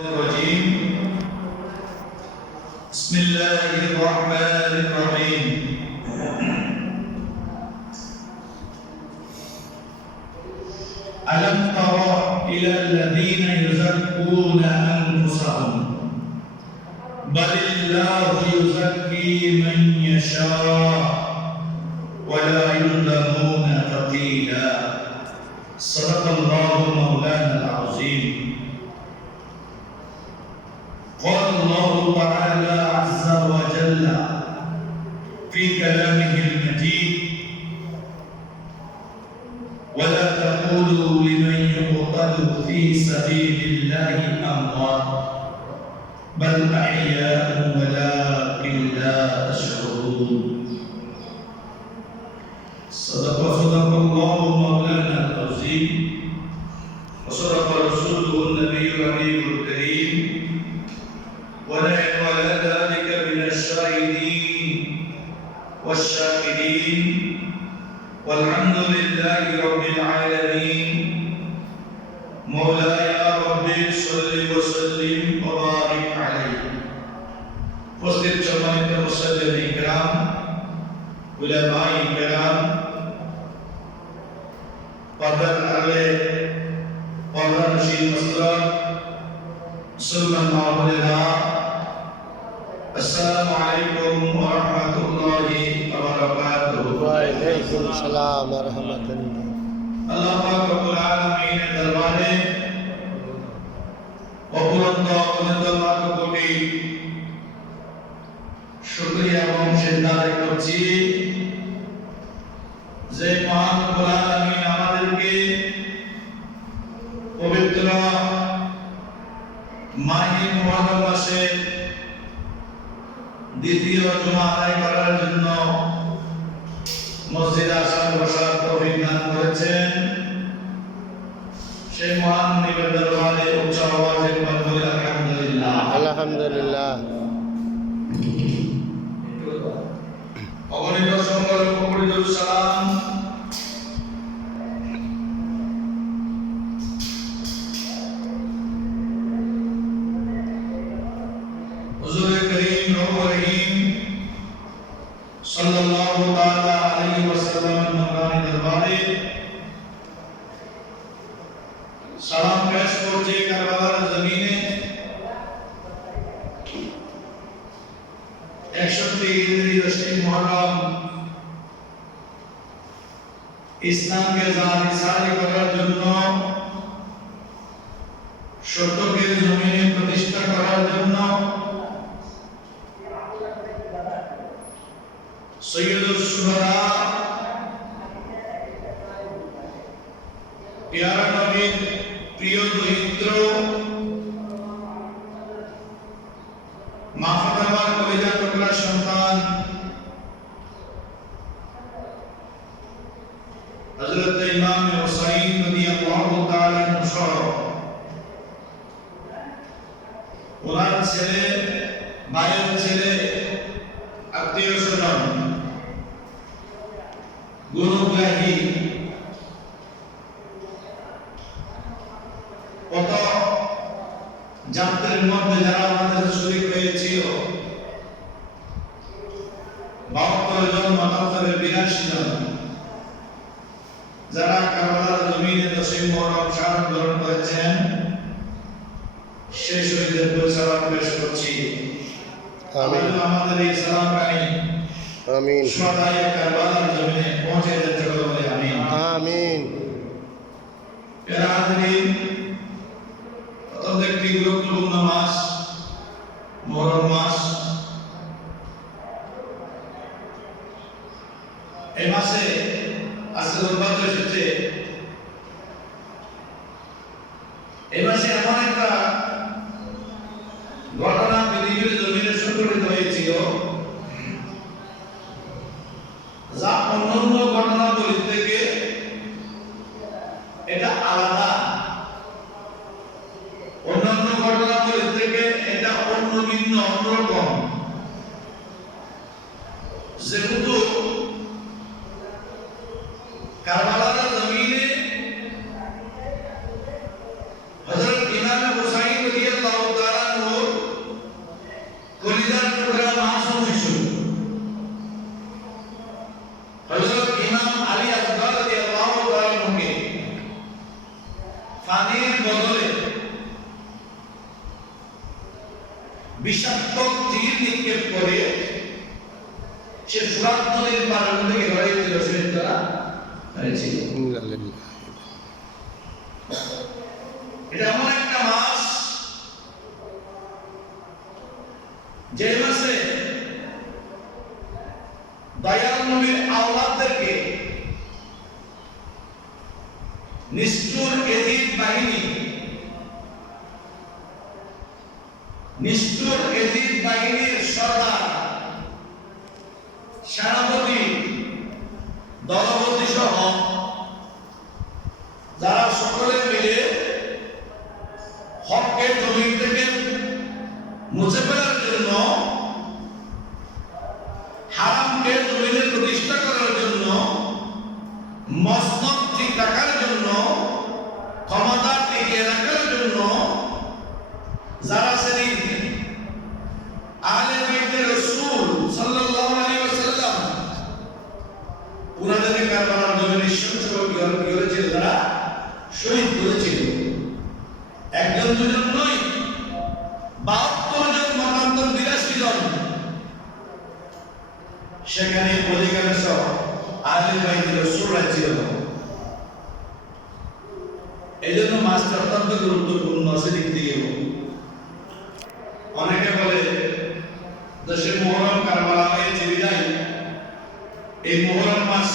الرجيم بسم الله الرحمن الرحيم ألم تر إلى الذين يزكون أنفسهم بل الله يزكي من يشاء ولا يظلمون فتيلا صدق الله مولانا العظيم قال الله تعالى عز وجل في كلامه المجيد ولا تقولوا لمن يقتل في سبيل الله أموات بل أحياء ولكن لا تشعرون صدق الله مولانا العظيم وصدق رسوله النبي النبي الكريم ونحن على ذلك من الشاهدين والشاكرين والحمد لله رب العالمين مولاي رب صل وسلم وبارك عليه উপস্থিত সম্মানিত মুসল্লিয়ান কিরাম উলামায়ে কিরাম পর্দার আড়ালে পর্দানশীল মুসলিম মুসলমান মা-বোনেরা আসসালামু আলাইকুম ওয়া রাহমাতুল্লাহি ওয়া বারাকাতুহু। ওয়া আলাইকুম আসসালাম ওয়া রাহমাতুল্লাহ। আল্লাহ পাক রব্বুল আলামিনের দরবারে অপরন্ত অনন্ত কোটি শুকরিয়া এবং সিজদা করছি যে মহান রব্বুল আলামিন আমাদেরকে পবিত্র মাহে মুহররম মাসে দ্বিতীয় জুমা আদায় করার জন্য মসজিদে আসার বসার তৌফিক দান করেছেন। সেই মহান নিবেদন দরবারে উচ্চ আওয়াজে বলি আলহামদুলিল্লাহ আলহামদুলিল্লাহ। অগণিত সংখ্যক কোটি সালাম হুজুর করিম নূর রহিম সাল্লাল্লাহু তাআলা আলাইহি ওয়াসাল্লাম নূরানি দরবারে সালাম পেশ করছি কারবালার জমিনে 61 হিজরি 10 মুহররম ইসলামকে জারি করার জন্য সত্যকে জমিনে প্রতিষ্ঠা করার জন্য সৈয়দুস শুহাদা প্যারা নবীর প্রিয় দরিদ্র মা ফাতেমার কলিজার টুকরা সন্তান হযরত ইমাম হুসাইন রাদিয়াল্লাহু তাআলা আনহু ওনার ছেলে ভাইয়ের ছেলে আত্মীয় স্বজন গুরুগ্রাহী কত যাত্রীর মধ্যে যারা আমাদের শরীক হয়েছিল 72 জন মাতাফের 82 জন যারা কারবালার জমিনে 10 মুহররম শাহাদাত বরণ করেছেন সেই শহীদদের প্রতি সালাম পেশ করছি। আমিন আমাদের এই সালাম কানি আমিন শুহাদায়ে কারবালার জমিনে পৌঁছে যেতে বলে আমিন আমিন। এর হাজিরিন অত্যন্ত একটি গুরুত্বপূর্ণ মাস মুহররম মাস। এই মাসে আজকে দুর্ভাগ্য এসেছে এই মাসে এমন একটা ঘটনা পৃথিবীর জমিনে সংঘটিত হয়েছিল যা অন্যান্য ঘটনাগুলির থেকে এটা আলাদা। অন্যান্য ঘটনাগুলির থেকে এটা অন্য ভিন্ন অন্যরকম। যেহেতু কারবালার জমিনে হযরত ইমাম হুসাইন রাদিয়াল্লাহু বিষাক্ত তীর নিক্ষেপ করে সে ফুরাত নদীর পাড়ের মধ্যে গড়াইছিল, শহীদ করা হয়েছিল। ইন্নালিল্লাহ। এটা এমন একটা মাস যে মাসে দয়াল নবীর আওলাদদেরকে নিষ্ঠুর এজিদ বাহিনী বাহিনীর সর্দার, সেনাপতি, দলপতি সহ যারা সকলে মিলে হককে জমিন থেকে মুছে ফেলার জন্য, হারামকে জমিনে প্রতিষ্ঠা করার জন্য, মসনদ ঠিক রাখার জন্য, ক্ষমতা টিকিয়ে রাখার জন্য যারা সেদিন আহলে বাইতে রাসূল সাল্লাল্লাহু আলাইহি ওয়াসাল্লাম উনাদের কারবালার জমিনে নিঃসংসর্গ করেছিল, যারা শহীদ করেছিল, একজন দুজন নয়, 72 জন, মতান্তর 82 জন। সেখানে অধিকাংশ আহলে বাইতে রাসূলরা ছিল। এই জন্য মাসটা অত্যন্ত গুরুত্বপূর্ণ সেদিক থেকে। অনেকে বলে দেশে মুহররম কারবালা হয়েছে বিদায় এই মুহররম মাস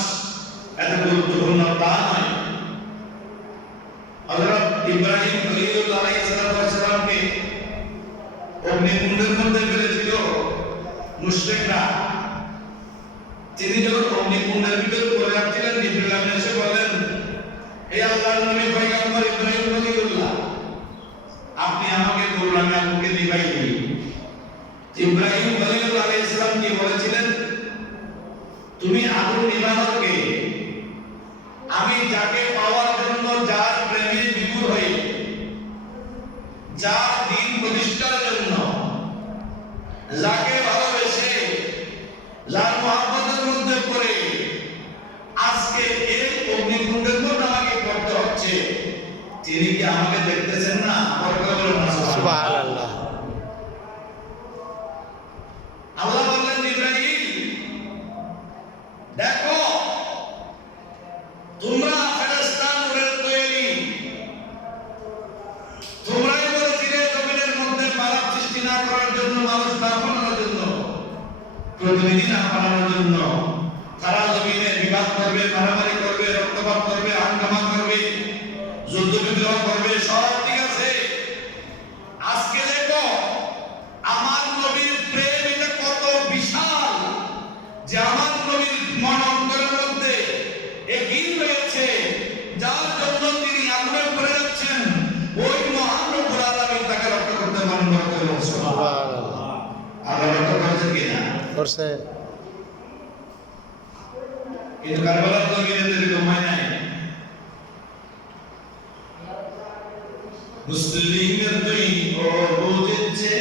এত গুরুত্বপূর্ণ, তা নয়। হযরত ইব্রাহিম খলিলুল্লাহ আলাইহিস সালামকে অগ্নিকুণ্ডের মধ্যে ফেলেছিল মুশরিকরা। তিনি যখন অগ্নিকুণ্ডের ভিতরে পড়ে যাচ্ছিলেন, জিবরিল আমিন এসে বললেন, হে আল্লাহর নবী পয়গম্বর ইব্রাহিম খলিলুল্লাহ, আপনি আমাকে বলুন, আমি আপনাকে দিবাই দিই। ইব্রাহিম খলিলুল্লাহ আলাইহিস সালাম কি বলেছিলেন, তুমি আগুন নিবানোকে, আমি যাকে পাওয়ার জন্য, যার প্রেমে বিভোর হই, যার দিন প্রতিষ্ঠার জন্য, যাকে ভালোবেসে, যার মহব্বতের মধ্যে পড়ে আজকে এই অগ্নিকুণ্ডের মধ্যে আমাকে পড়তে হচ্ছে, তিনি কি আমাকে দেখতেছেন না? সুবহানাল্লাহ। আল্লাহ বললেন, ইব্রাহিম দেখো, তোমরা ফেরেশতা নূরের তৈরি, তোমরাই বলেছিলে জমিনের মধ্যে পাপ সৃষ্টি না করার জন্য, মানুষ না বানানোর জন্য, প্রতিনিধি না বানানোর জন্য। তারা জমিনে বিবাদ করবে, মারামারি করবে, রক্তপাত করবে, হাঙ্গামা করবে, যুদ্ধ বিগ্রহ করবে, সব ঠিক আছে। আজকে দেখো আমার নবীর প্রেম এটা কত বিশাল, যে আমার নবীর মন অন্তরের মধ্যে একই রয়েছে, যার জন্য তিনি আগুনে পড়ে যাচ্ছেন, ওই মহান রব্বুল আলামিন তাকে রক্ষা করতে পারেন। সুবহানাল্লাহ। আল্লাহ রক্ষা করেছেন কিনা? করছে। কিন্তু কারবালার জমিনে তৈরি সময় নাই। মুসলিমের তুই ও বুঝেছে